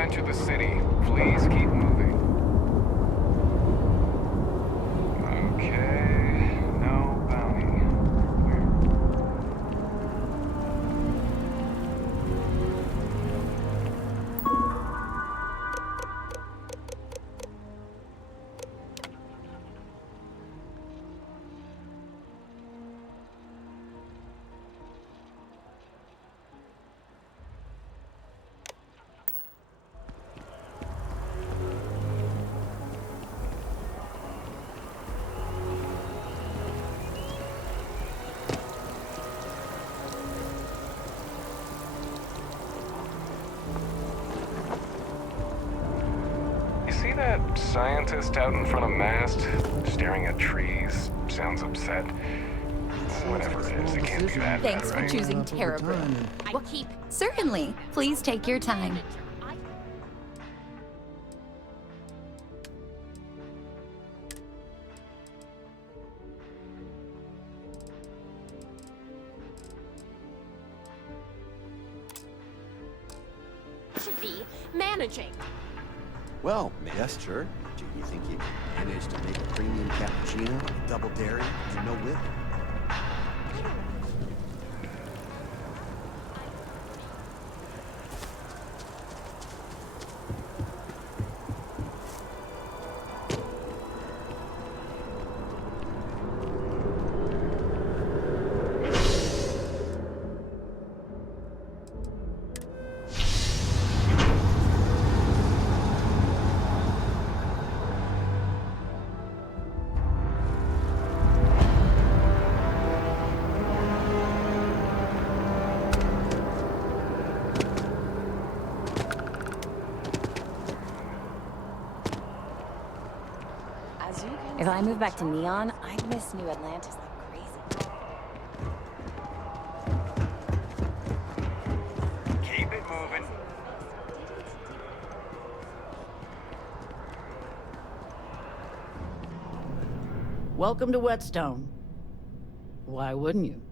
enter the city. Please keep moving. Okay, no bounty. See that scientist out in front of mast, staring at trees? Sounds upset. Whatever it is, it can't be that bad, Thanks for right? choosing terribly. Certainly. Please take your time. Should be managing. Well, yes, sure. Do you think you can manage to make a premium cappuccino, a double dairy, and no whip? If I move back to Neon, I'd miss New Atlantis like crazy. Keep it moving. Welcome to Whetstone. Why wouldn't you?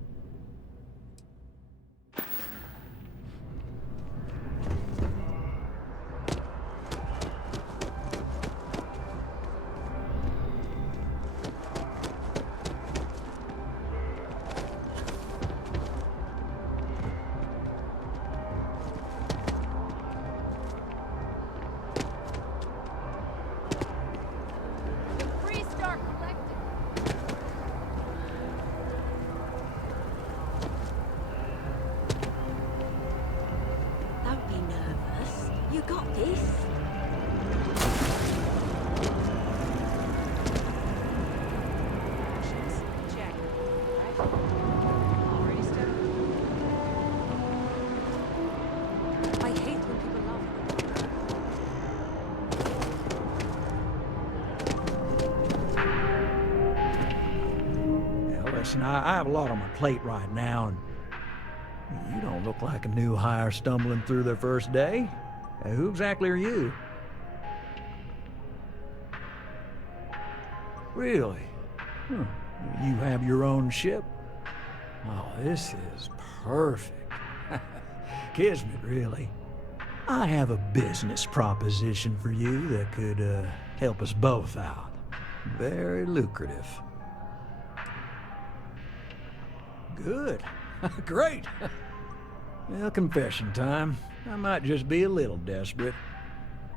Don't be nervous. You got this. Check. Already started. I hate when people love. Now, listen, I have a lot on my plate right now, and you don't look like a new hire stumbling through their first day. Who exactly are you? Really? Hmm. You have your own ship? Oh, this is perfect. Kismet, really. I have a business proposition for you that could help us both out. Very lucrative. Good. Great. Well, confession time. I might just be a little desperate.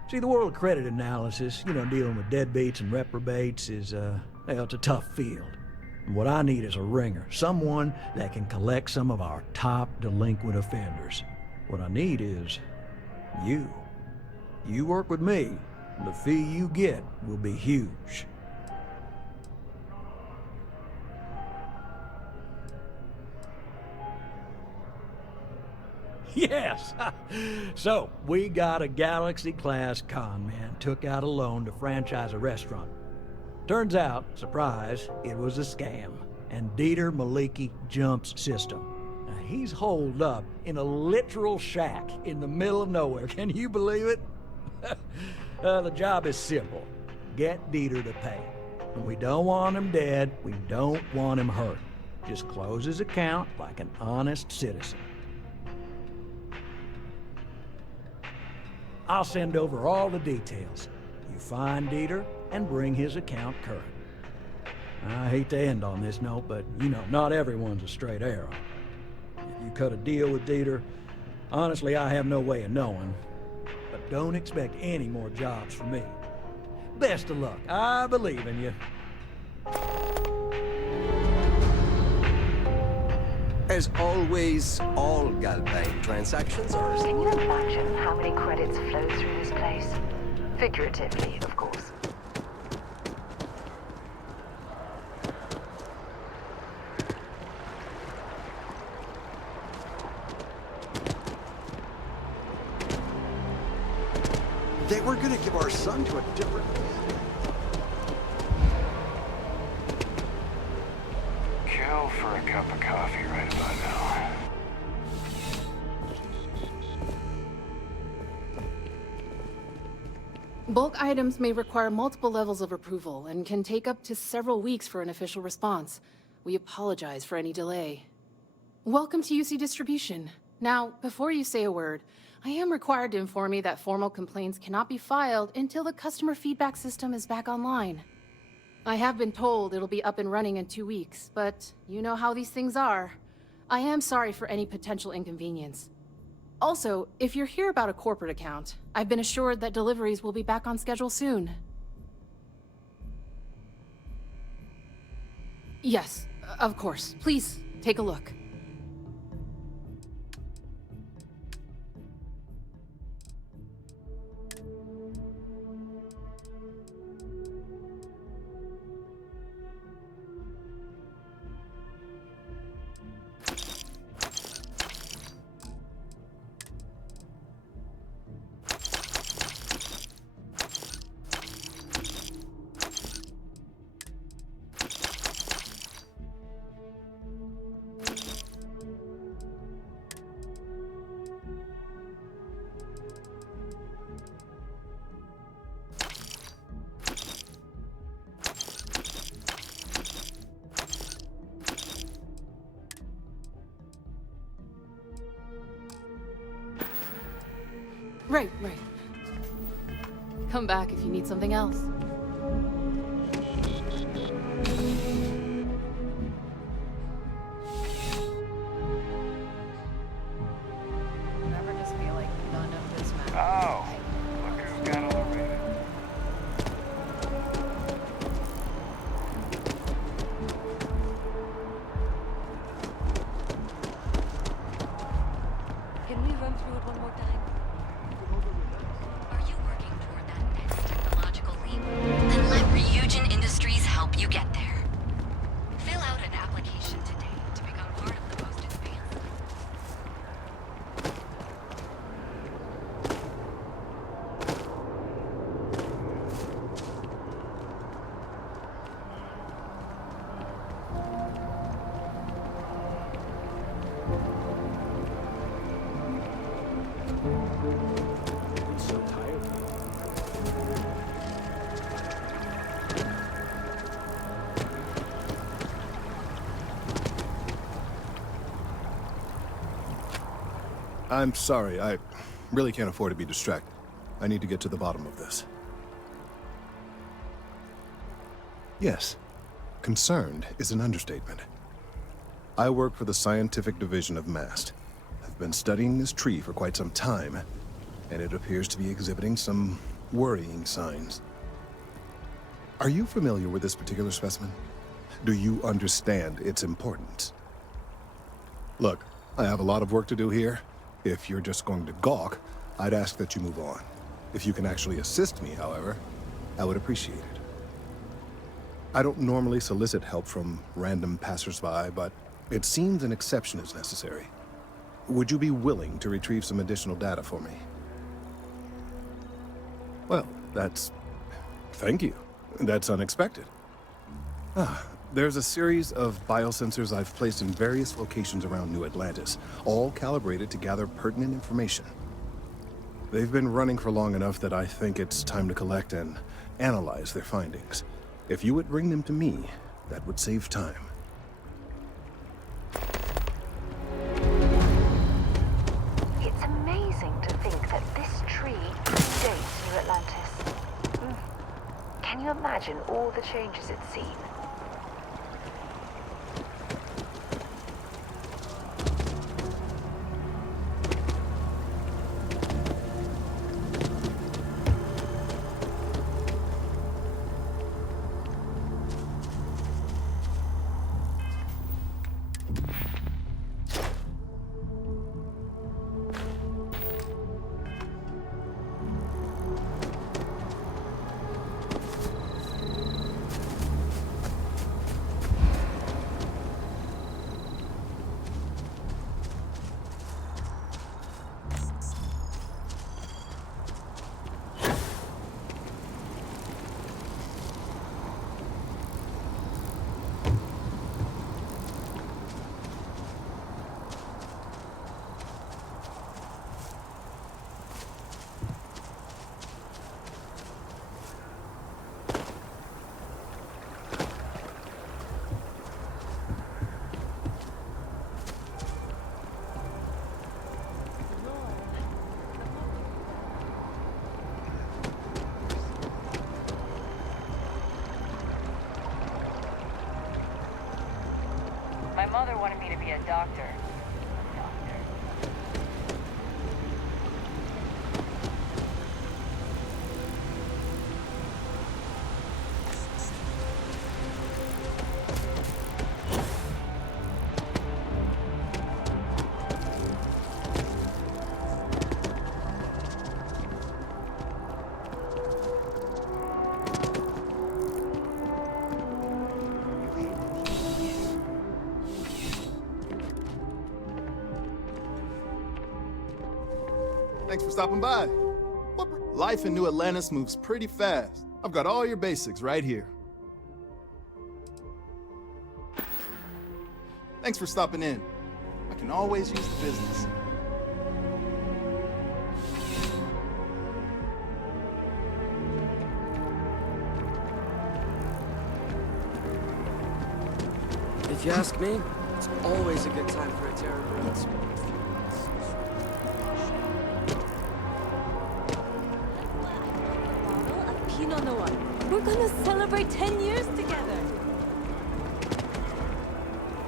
See, the world of credit analysis, dealing with deadbeats and reprobates is, well, it's a tough field. And what I need is a ringer, someone that can collect some of our top delinquent offenders. What I need is you. You work with me, and the fee you get will be huge. Yes. So, we got a Galaxy-class con man took out a loan to franchise a restaurant. Turns out, surprise, it was a scam. And Dieter Maliki Jump's system. Now, he's holed up in a literal shack in the middle of nowhere. Can you believe it? The job is simple. Get Dieter to pay. And we don't want him dead. We don't want him hurt. Just close his account like an honest citizen. I'll send over all the details. You find Dieter and bring his account current. I hate to end on this note, but you know, not everyone's a straight arrow. If you cut a deal with Dieter, honestly, I have no way of knowing. But don't expect any more jobs from me. Best of luck. I believe in you. As always, all Galbank transactions are... Can you imagine how many credits flow through this place? Figuratively, of course. They were gonna give our son to a different... Kill for a cup of coffee right about now. Bulk items may require multiple levels of approval and can take up to several weeks for an official response. We apologize for any delay. Welcome to UC Distribution. Now, before you say a word, I am required to inform you that formal complaints cannot be filed until the customer feedback system is back online. I have been told it'll be up and running in 2 weeks, but you know how these things are. I am sorry for any potential inconvenience. Also, if you're here about a corporate account, I've been assured that deliveries will be back on schedule soon. Yes, of course. Please, take a look. Right. Come back if you need something else. Never just feel like none of this matters. Oh, look who's got elevated. Can we run through it one more time? Are you working toward that next technological leap? Then let Ryujin Industries help you get there. Fill out an application today to become part of the most advanced. It's so tired. I'm sorry, I really can't afford to be distracted. I need to get to the bottom of this. Yes, concerned is an understatement. I work for the scientific division of MAST. I've been studying this tree for quite some time, and it appears to be exhibiting some worrying signs. Are you familiar with this particular specimen? Do you understand its importance? Look, I have a lot of work to do here. If you're just going to gawk, I'd ask that you move on. If you can actually assist me, however, I would appreciate it. I don't normally solicit help from random passersby, but it seems an exception is necessary. Would you be willing to retrieve some additional data for me? Well, thank you. That's unexpected. There's a series of biosensors I've placed in various locations around New Atlantis, all calibrated to gather pertinent information. They've been running for long enough that I think it's time to collect and analyze their findings. If you would bring them to me, that would save time. It's amazing to think that this tree predates New Atlantis. Can you imagine all the changes it's seen? My mother wanted me to be a doctor. Thanks for stopping by. Life in New Atlantis moves pretty fast. I've got all your basics right here. Thanks for stopping in. I can always use the business. If you ask me, it's always a good time for a terror breeze. Pinot Noir. We're gonna celebrate 10 years together.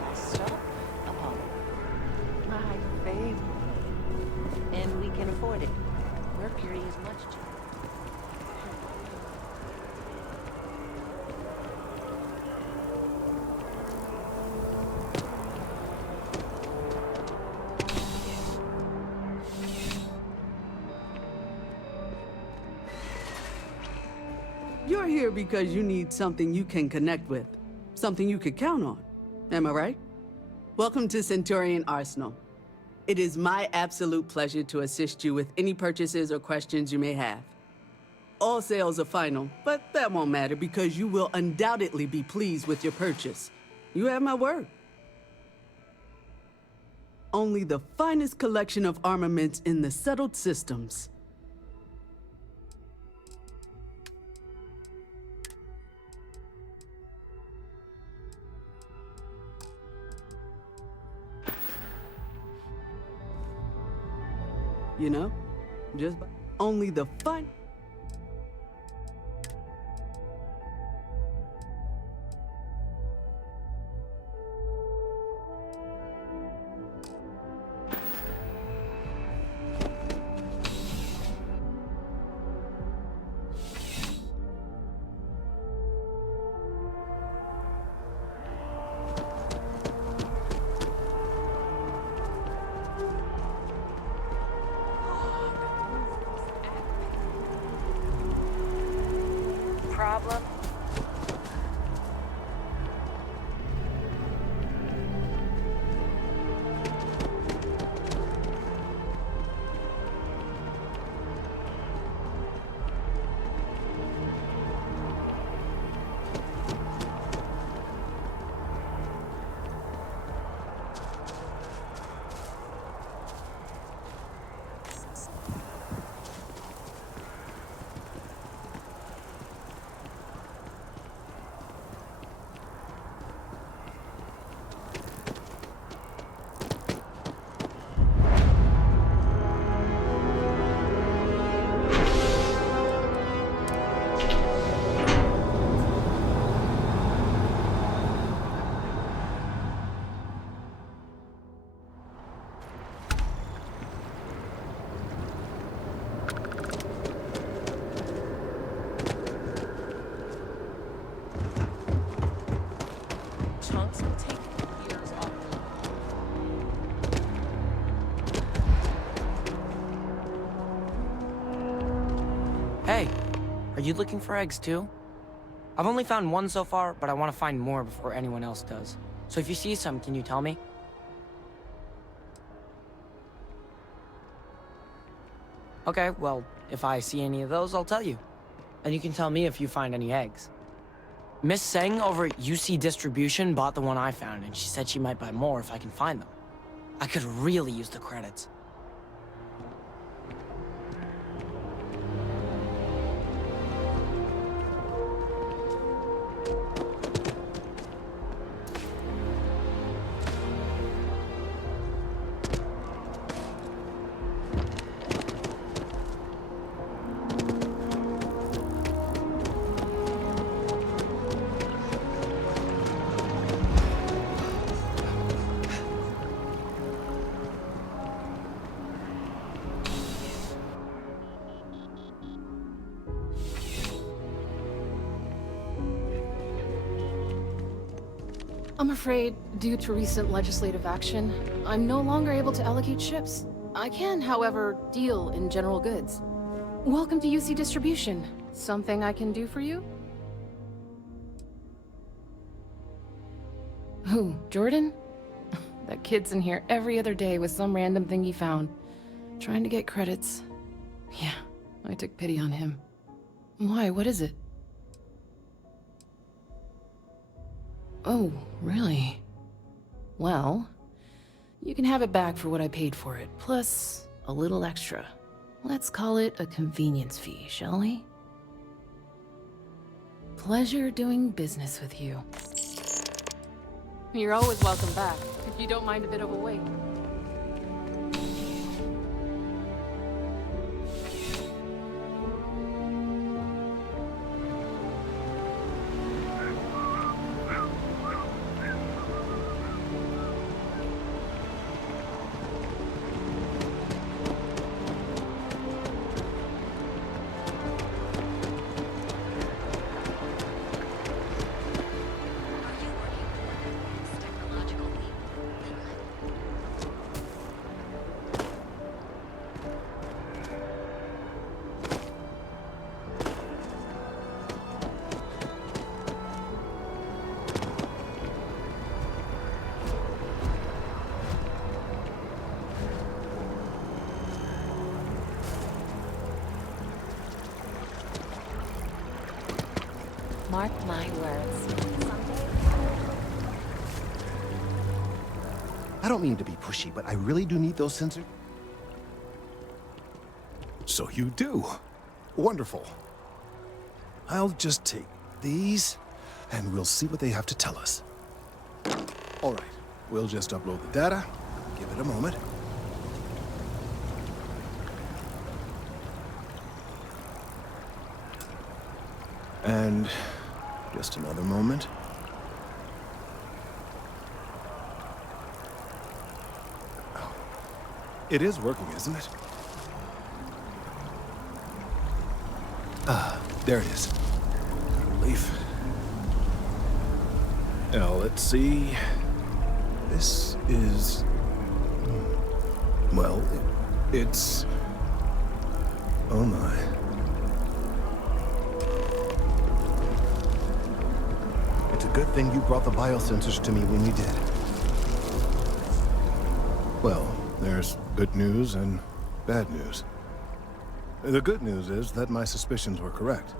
Last stop, Apollo. My favorite. And we can afford it. Mercury is much cheaper. You're here because you need something you can connect with. Something you could count on. Am I right? Welcome to Centurion Arsenal. It is my absolute pleasure to assist you with any purchases or questions you may have. All sales are final, but that won't matter because you will undoubtedly be pleased with your purchase. You have my word. Only the finest collection of armaments in the settled systems. You know, just only the fun. Problem? Hey, are you looking for eggs too? I've only found one so far, but I want to find more before anyone else does. So if you see some, can you tell me? Okay, well, if I see any of those, I'll tell you. And you can tell me if you find any eggs. Miss Seng over at UC Distribution bought the one I found, and she said she might buy more if I can find them. I could really use the credits. I'm afraid, due to recent legislative action, I'm no longer able to allocate ships. I can, however, deal in general goods. Welcome to UC Distribution. Something I can do for you? Who, Jordan? That kid's in here every other day with some random thing he found. Trying to get credits. Yeah, I took pity on him. Why, what is it? Oh, really? Well, you can have it back for what I paid for it, plus a little extra. Let's call it a convenience fee, shall we? Pleasure doing business with you. You're always welcome back, if you don't mind a bit of a wait. Mark my words. I don't mean to be pushy, but I really do need those sensors. So you do. Wonderful. I'll just take these, and we'll see what they have to tell us. All right, we'll just upload the data. Give it a moment. And just another moment. Oh, it is working, isn't it? Ah, there it is. Relief. Now, let's see. This is... well, it's... oh my. It's a good thing you brought the biosensors to me when you did. Well, there's good news and bad news. The good news is that my suspicions were correct.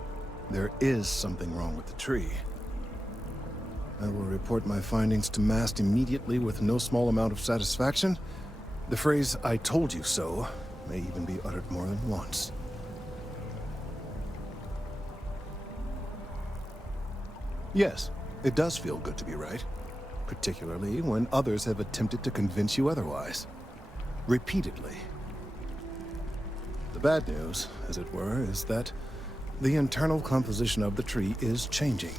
There is something wrong with the tree. I will report my findings to MAST immediately with no small amount of satisfaction. The phrase, "I told you so," may even be uttered more than once. Yes, it does feel good to be right. Particularly when others have attempted to convince you otherwise. Repeatedly. The bad news, as it were, is that the internal composition of the tree is changing.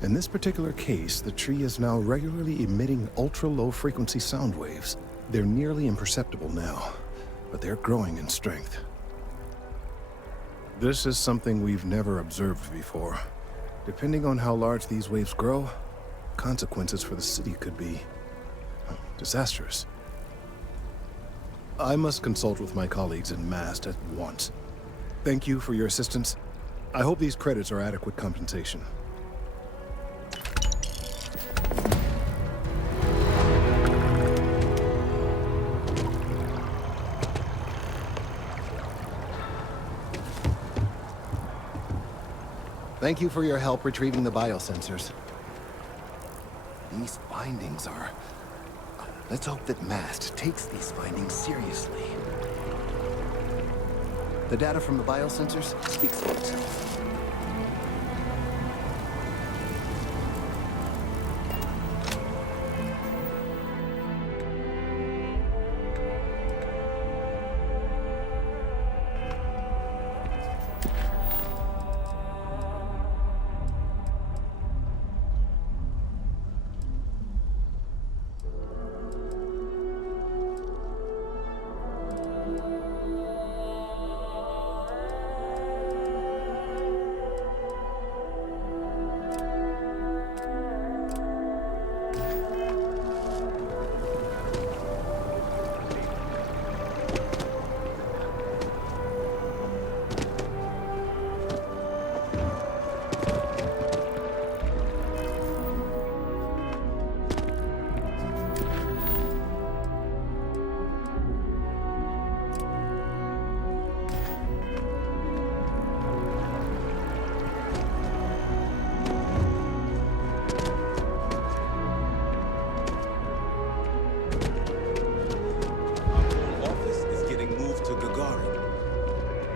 In this particular case, the tree is now regularly emitting ultra-low frequency sound waves. They're nearly imperceptible now, but they're growing in strength. This is something we've never observed before. Depending on how large these waves grow, consequences for the city could be disastrous. I must consult with my colleagues in MAST at once. Thank you for your assistance. I hope these credits are adequate compensation. Thank you for your help retrieving the biosensors. These findings are... Let's hope that MAST takes these findings seriously. The data from the biosensors speaks for itself.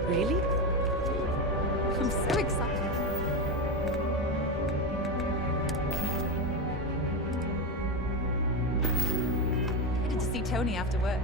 Really? I'm so excited. Headed to see Tony after work.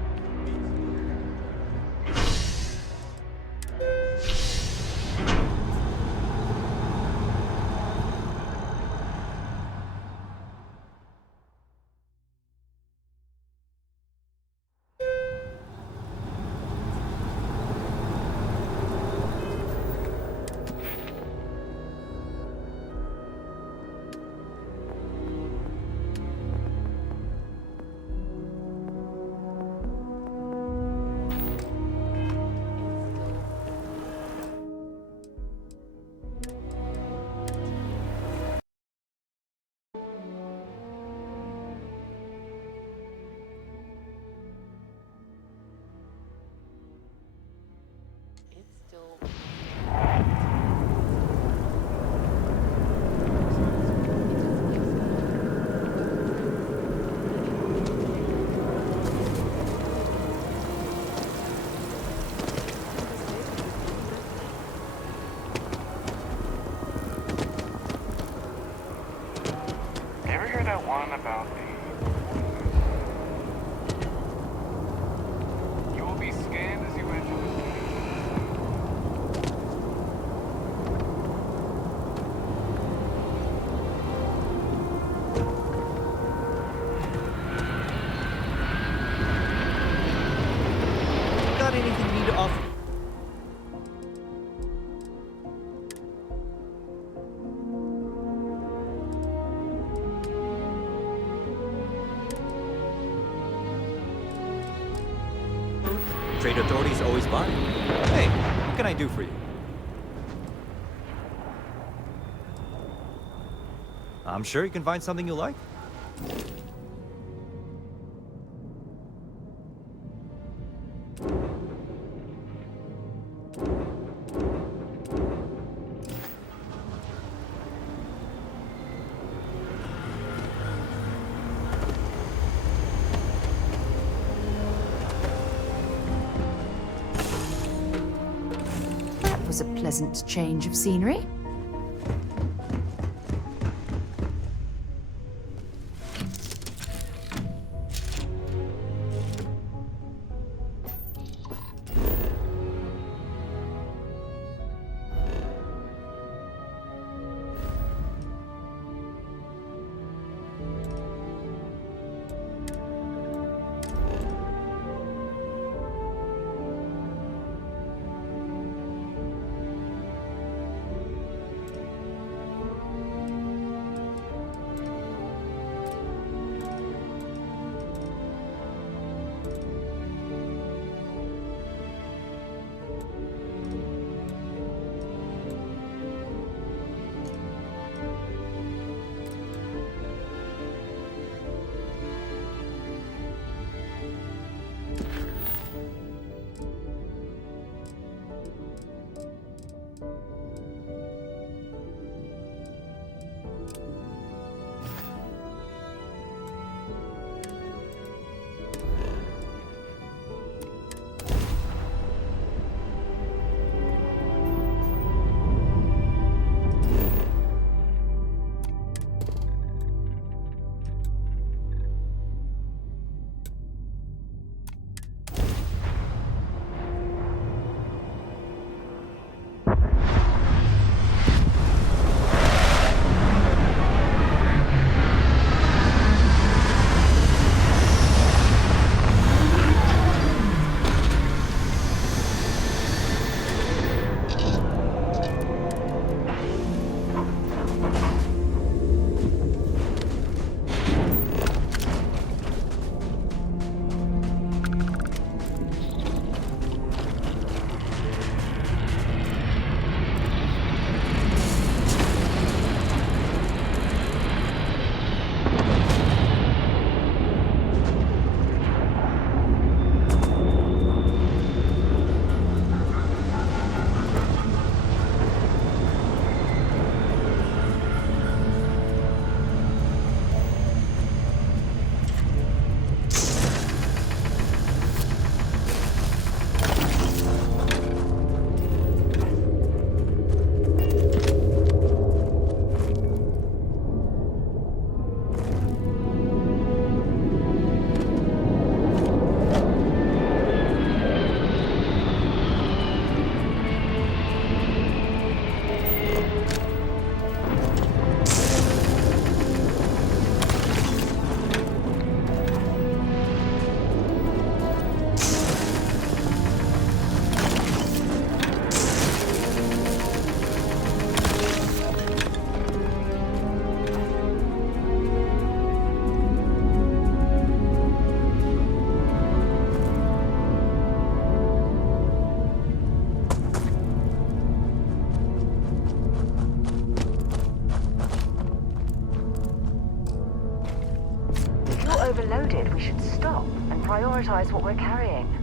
That one about the... You will be scanned as you enter the Got anything you need to offer? Trade authorities always buy. Hey, what can I do for you? I'm sure you can find something you like. Was a pleasant change of scenery. concluded we should stop and prioritize what we're carrying.